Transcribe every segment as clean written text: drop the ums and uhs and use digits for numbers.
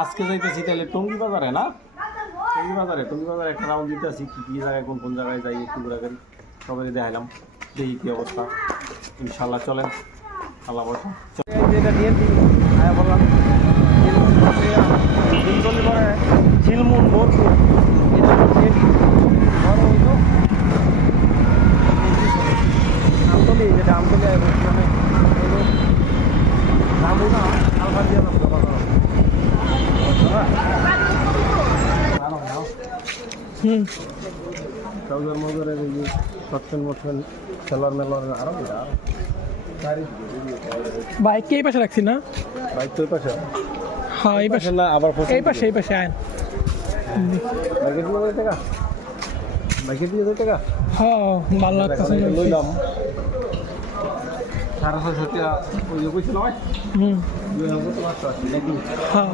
আজকে যাইতেছি তাহলে টঙ্গী বাজারে না, টঙ্গী বাজারে একটা রাউন্ড দিতেছি, কী জায়গায় কোন জায়গায় যাই একটু ঘোরাঘুরি সবাই দেখাইলাম, দেখি কী অবস্থা। ইনশাল্লাহ চলেন, আল্লাহ বসা যেটা দিয়ে আয়া বললাম পরে ঝিলমুন বোরপুর আমতলি, যেটা আমতলি নামবো না আলফা দিয়ে ট্রাউজার মজারের এই যে শর্টসেন মোটসেন সেলর মেলরের আরও বাইক কি এই পাশে রাখছি না? বাইক তো এই পাশে, হ্যাঁ এই পাশে না আবার এই পাশে আয়। বাইকে দিয়ে টাকা, বাইকে দিয়ে টাকা, হ্যাঁ ভালো লাগতেছে। লইলাম 650 টাকা ওই যে কইছিল ভাই। হ্যাঁ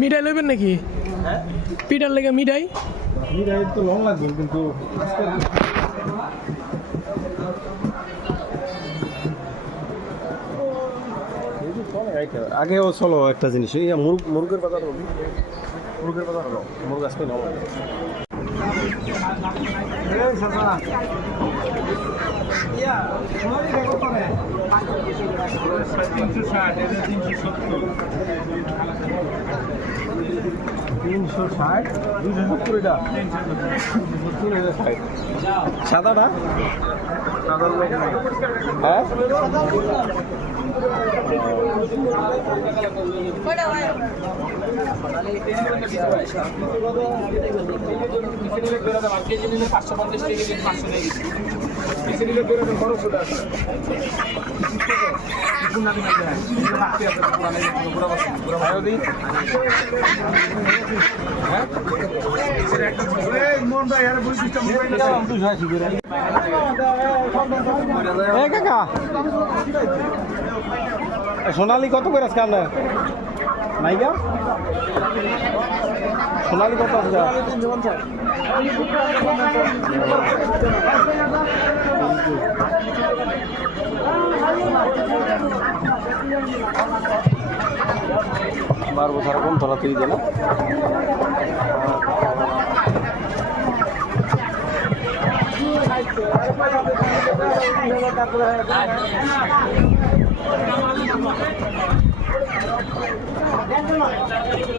মিঠাই লইবেন নাকি? পিঠার লেগে মিঠাই তো লং লাগবে কিন্তু আগেও চলো একটা জিনিস, মুরগের বাজার হলো, মুরগ আজকে নাও সাদাটা হ্যাঁ কাকা সোনালি কত করে আজকে আপনার নাইকা? সোনালি কত আছে? বারো সারা কম তোলা তুই দে না।